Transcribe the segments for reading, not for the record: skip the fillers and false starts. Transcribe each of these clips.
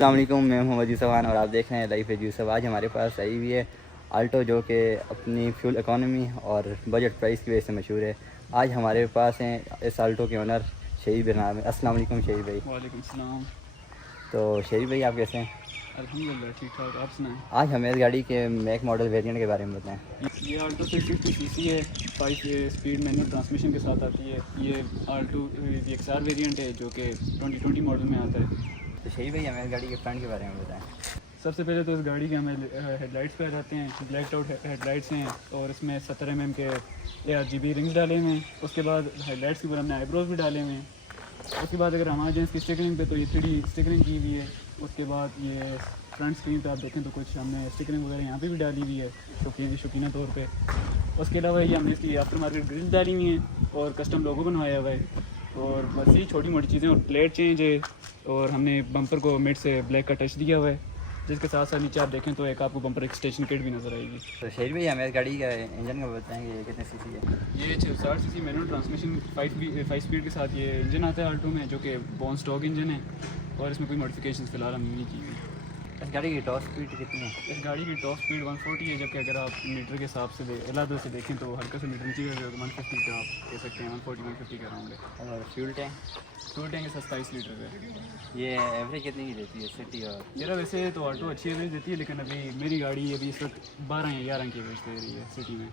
अस्सलाम वालेकुम, मैं मोहम्मद यूसुफ़ और आप देख रहे हैं लाइफ एज यूसुफ़। आज हमारे पास आई हुई है आल्टो जो कि अपनी फ्यूल इकॉनमी और बजट प्राइस की वजह से मशहूर है। आज हमारे पास हैं इस आल्टो के ओनर शहीद बिन नाम है। अस्सलाम वालेकुम शहीद भाई। वालेकुम सलाम। तो शहीद भाई आप कैसे हैं? अल्हम्दुलिल्लाह ठीक ठाक, आप सुनाएं। आज हमें इस गाड़ी के मेक मॉडल वेरिएंट के बारे में बताएं। ये आल्टो 650 सीसी है, 5 स्पीड मैनुअल ट्रांसमिशन के साथ आती है। ये आल्टो VXR वेरिएंट है जो कि 2020 मॉडल में आता है। तो शहीद भाई हमें इस गाड़ी के फ्रंट के बारे में बताएं। सबसे पहले तो इस गाड़ी के हमें हेडलाइट्स पे आ जाते हैं। ब्लैक आउट हेडलाइट्स हैं और इसमें 70 mm के ARGB रिंग्स डाले हुए हैं। उसके बाद हेडलाइट्स के ऊपर हमने आईब्रोज भी डाले हुए हैं। उसके बाद अगर हम आ जाएँ इसकी स्टिकरिंग पे, तो ये 3D स्टिकरिंग की हुई है। उसके बाद ये फ्रंट स्क्रीन पे आप देखें तो कुछ हमने स्टिकरिंग वगैरह यहाँ पे भी डाली हुई है शौकीना तौर पे। उसके अलावा ये हमने इसकी आफ्टर मार्केट ग्रिल डाली हुई हैं और कस्टम लोगो बनवाया हुआ है। और बस ये छोटी मोटी चीज़ें, और प्लेट चेंज है, और हमने बम्पर को मिड से ब्लैक का टच दिया हुआ है, जिसके साथ साथ नीचे आप देखें तो एक आपको बम्पर एक्सटेंशन किट भी नज़र आएगी। तो शहीद भाई हमें इस गाड़ी का इंजन का बताएंगे, ये कितने सीसी है? ये 60 सीसी मैनुअल ट्रांसमिशन 5 स्पीड के साथ ये इंजन आता है आल्टो में, जो कि बोन स्टॉक इंजन है और इसमें कोई मॉडिफिकेशन फ़िलहाल हमने नहीं की हुई। इस गाड़ी की टॉप स्पीड कितनी है? इस गाड़ी की टॉप स्पीड 140 है, जबकि अगर आप मीटर के हिसाब से अलग से देखें तो हल्का से मीटर नीचे कर 150 का आप कह सकते हैं। 140-150 का राउंड है। और फ्यूल टैंक? फ्यूल टैंक इसका 27 लीटर है। ये एवरेज कितनी की देती है सिटी और? मेरा वैसे तो ऑटो अच्छी एवरेज देती है, लेकिन अभी मेरी गाड़ी अभी इस वक्त 12 या 11 की एवरेज दे रही है सिटी में।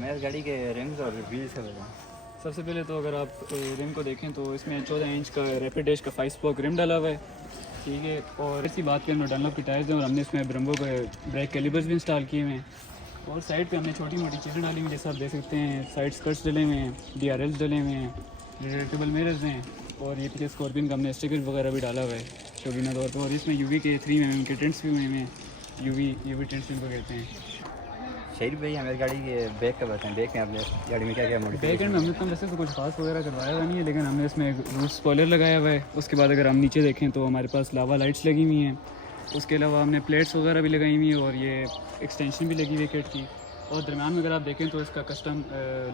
मैं इस गाड़ी के रिम्स और व्हील्स का बताऊँ। सबसे पहले तो अगर आप रिम को देखें तो इसमें 14 इंच का रैपिड डैश का 5 स्पोक रिम डाला हुआ है, ठीक है। और इसी बात पे हमने डनलॉप के टायर्स हैं और हमने इसमें ब्रम्बो के ब्रेक कैलिपर्स भी इंस्टॉल किए हुए हैं। और साइड पे हमने छोटी मोटी चीज़ें डाली हुई, जैसे आप देख सकते हैं साइड स्कर्ट्स डले हुए हैं, DRLs डले हुए हैं, रिट्रैक्टेबल मिरर्स हैं, और ये पीछे स्कॉर्पियन का हमने स्टिकर वगैरह भी डाला हुआ है शौकीना तौर पर। और इसमें UV के 3 mm के टेंट्स भी हुए हैं। UV टेंट्स इनको कहते हैं। शहीद भाई हमें गाड़ी के बैक का बताएं, बैक में आपने गाड़ी में क्या क्या बैक एंड मॉडिफिकेशन? में हमने तो वैसे तो कुछ खास वगैरह करवाया हुआ नहीं है, लेकिन हमने इसमें रूफ स्पॉइलर लगाया हुआ है। उसके बाद अगर हम नीचे देखें तो हमारे पास लावा लाइट्स लगी हुई हैं। उसके अलावा हमने प्लेट्स वगैरह भी लगाई हुई हैं और ये एक्सटेंशन भी लगी हुई है किट की। और दरम्यान में अगर आप देखें तो इसका कस्टम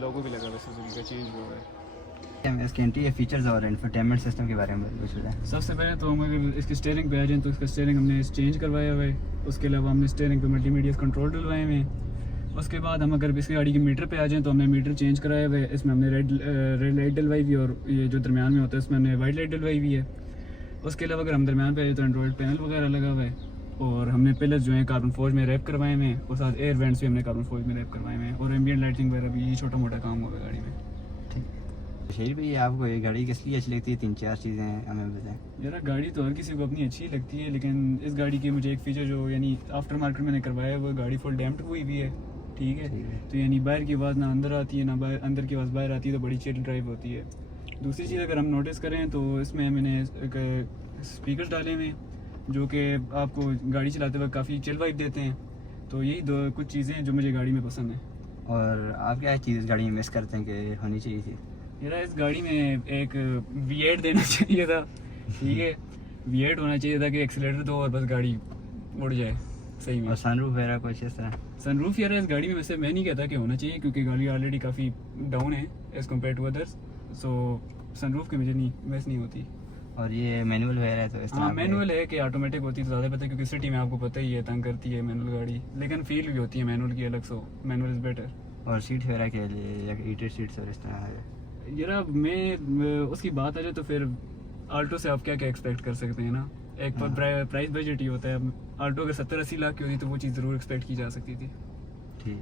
लोगो भी लगा हुआ है, सुजुकी का चेंज हुआ है। हमें इसके इंटीरियर फीचर्स और इंफोटेनमेंट सिस्टम के बारे में कुछ बताएं। सबसे पहले तो हम अगर इसकी स्टीयरिंग पे आ जाएँ तो इसका स्टीयरिंग हमने चेंज करवाया हुआ है। उसके अलावा हमने स्टीयरिंग पे मल्टीमीडिया कंट्रोल डलवाए हुए हैं। उसके बाद हम अगर इसकी गाड़ी के मीटर पे आ जाएँ तो हमने मीटर चेंज कराया हुआ है। इसमें हमने रेड लाइट डलवाई हुई है, और ये जो दरम्यान में होता है इसमें हमने वाइट लाइट डलवाई हुई है। उसके अलावा अगर हम दरम्यान पे आ जाए तो एंड्रॉइड पैनल वगैरह लगा हुआ है, और हमने पिलर्स जो हैं कार्बन फोर्ज में रैप करवाए हुए हैं, और साथ एयर वेंट्स भी हमने कार्बन फोर्ज में रैप करवाए हुए हैं, और एम्बिएंट लाइटिंग वगैरह भी, ये छोटा मोटा काम होगा गाड़ी में। ठीक। शहीद भाई आपको ये गाड़ी किस लिए अच्छी लगती है? 3-4 चीज़ें हमें बताएं। यार गाड़ी तो हर किसी को अपनी अच्छी लगती है, लेकिन इस गाड़ी के मुझे एक फ़ीचर जो यानी आफ्टर मार्केट मैंने करवाया है, वो गाड़ी फुल डैम्प्ड हुई भी है, ठीक है। तो यानी बाहर की आवाज़ ना अंदर आती है, ना बाहर अंदर की आवाज़ बाहर आती है, तो बड़ी चिल ड्राइव होती है। दूसरी चीज़ अगर हम नोटिस करें तो इसमें मैंने स्पीकर्स डाले हुए हैं जो कि आपको गाड़ी चलाते वक्त काफ़ी चिल वाइब देते हैं। तो यही दो कुछ चीज़ें हैं जो मुझे गाड़ी में पसंद है। और आप क्या चीज़ इस गाड़ी में मिस करते हैं कि होनी चाहिए थी? मेरा इस गाड़ी में एक V8 देना चाहिए था, ठीक है। V8 होना चाहिए था कि एक्सीलेटर दो और बस गाड़ी उड़ जाए सही में। और सनरूफ वगैरह कुछ इस तरह? सनरूफ यार इस गाड़ी में वैसे मैं नहीं कहता कि होना चाहिए, क्योंकि गाड़ी ऑलरेडी काफ़ी डाउन है as compare to others. So sunroof की मुझे नहीं मिस नहीं होती। और ये मैनुअल वगैरह है तो इस तरह? हाँ, मैनुअल है कि ऑटोमेटिक होती तो ज़्यादा पता है, क्योंकि सिटी में आपको पता ही है तंग करती है मैनुअल गाड़ी, लेकिन फील भी होती है मैनुअल की अलग। So manual is better. और सीट वगैरह के लिए या हीटेड सीट्स और इस तरह है? यार मैं उसकी बात आ जाए तो फिर आल्टो से आप क्या क्या एक्सपेक्ट कर सकते हैं ना। एक पर प्राइस बजट ही होता है। आल्टो अगर 70-80 लाख की होती तो वो चीज़ ज़रूर एक्सपेक्ट की जा सकती थी। ठीक।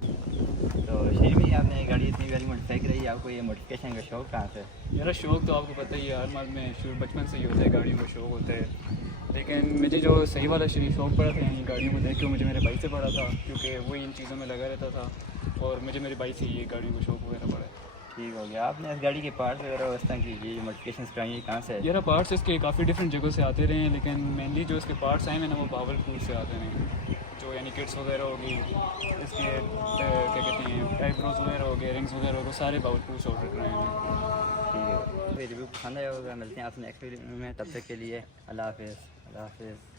तो शहीद भाई आपने गाड़ी इतनी बारी मॉडिफाई कराई, आपको ये मॉडिफिकेशन का शौक कहाँ से? मेरा शौक तो आपको पता ही है, हर मर्द में शुरू बचपन से ही होता है, गाड़ियों का शौक होता है। लेकिन मुझे जो सही वाला शौक पड़ा था यानी गाड़ियों को देख के, मुझे मेरे भाई से पड़ा था, क्योंकि वो इन चीज़ों में लगा रहता था, और मुझे मेरे भाई से ये गाड़ियों का शौक वगैरह पड़ा है। ठीक हो गया। आपने इस गाड़ी के पार्ट्स वगैरह इस तरह की ये जो मॉडिफिकेशन कराई है कहाँ से है? यार पार्ट्स इसके काफ़ी डिफरेंट जगहों से आते रहे हैं, लेकिन मेनली जो इसके पार्ट्स आए हैं ना वो भावलपुर से आते हैं। जो यानी किट्स वगैरह होगी, इसके क्या कहते हैं आईब्रोज वगैरह हो गए, रिंग्स वगैरह हो गए, सारे भावलपुर से ऑर्डर कराए हैं। ठीक है, रिव्यू पसंद आया होगा। मिलते हैं आपसे नेक्स्ट वीडियो में, तब तक के लिए अल्लाह हाफिज़। अल्लाह हाफिज़।